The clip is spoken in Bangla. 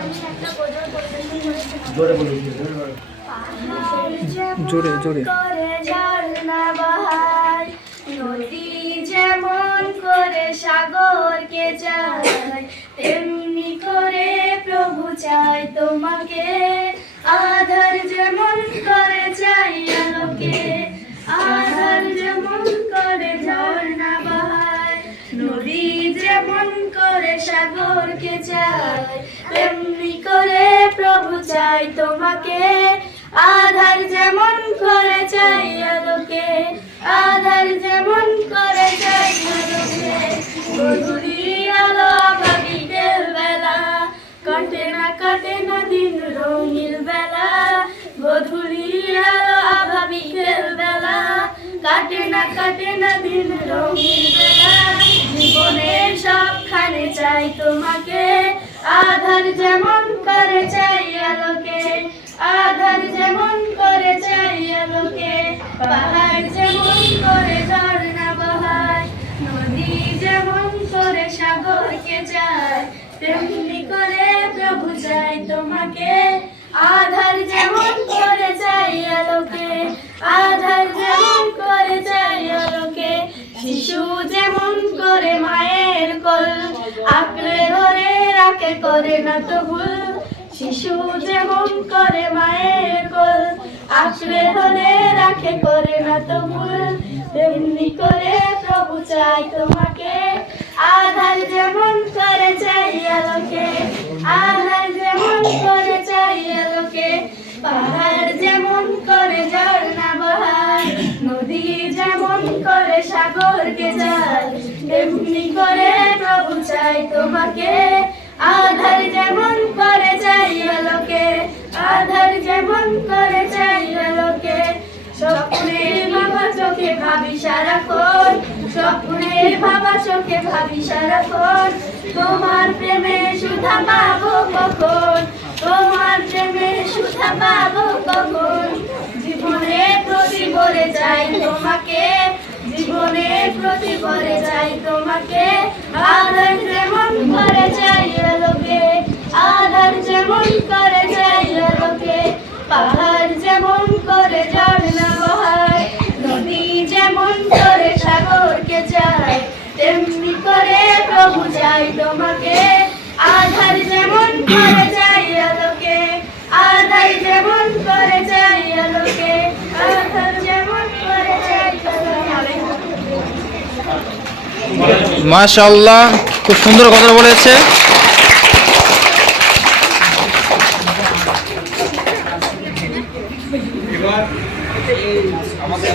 আমি একটা গজল পরিবেশন করেছিলাম। জোরে বলুন, জোরে জোরে। করে ঝর্ণা বহায়, নদী যেমন করে সাগরকে চায়, তেমনি করে প্রভু চায় তোমাকে। আধার যেমন করে চাই আলোকে, আধার যেমন করে ঝর্ণা বহায়, নদী যেমন করে সাগরকে চায়, তেমনি করে প্রভু চাই তোমাকে। আধার যেমন করে চাই আলোকে, আধার যেমন করে চাই আলোকে। গধূলি আলো বিকেল বেলা, কাটে না দিন রঙিন বেলা। গধূলি আলো বিকেল বেলা, কাটে না দিন রঙিন বেলা। জীবনের সবখানে চাই তোমাকে, আধার যেমন করে চাই আলোকে, আধার যেমন করে চাই আলোকে। পাহাড় যেমন করে ঝর্ণা বহায়, নদী যেমন করে সাগরকে চায়, তেমনি করে প্রভু চাই তোমাকে। আধার যেমন করে চাই আলোকে, আধার যেমন করে চাই আলোকে। শিশু যেমন করে মায়ের কোল আঁকড়ে ধরে রাখে, করে না তো ভুল। শিশু যেমন করে মায়ের কোল আঁকড়ে ধরে রাখে, করে না তো ভুল, তেমনি করে প্রভু চাই তোমাকে। আধার যেমন করে চাই আলোকে, আধার যেমন করে চাই আলোকে। পাহাড় যেমন করে ঝর্ণা বহায়, নদী যেমন করে সাগরকে চায়, তেমনি করে প্রভু চাই তোমাকে। আধার যেমন করে চাই আলোকে, আধার যেমন করে চাই আলোকে। স্বপ্নে ভাবা চোখে ভাবি সারাক্ষণ, স্বপ্নে ভাবা চোখে ভাবি সারাক্ষণ। তোমার প্রেমে সুধা পাবো কখন, তোমার প্রেমে সুধা পাবো কখন। জীবনে প্রতি ভরে চাই তোমাকে, জীবনে প্রতি ভরে চাই তোমাকে। আধার যেমন করে চাই আলোকে, আধার যেমন করে চাই আলোকে। পাহাড় যেমন করে ঝর্ণা বহায়, নদী যেমন করে সাগরকে চায়, তেমনি করে প্রভু চাই তোমাকে। আধার যেমন করে চাই আলোকে, আধার যেমন করে চাই আলোকে। আধার যেমন করে চাই আলোকে। মাশাআল্লাহ, খুব সুন্দর কথা বলেছে। এবার আমাদের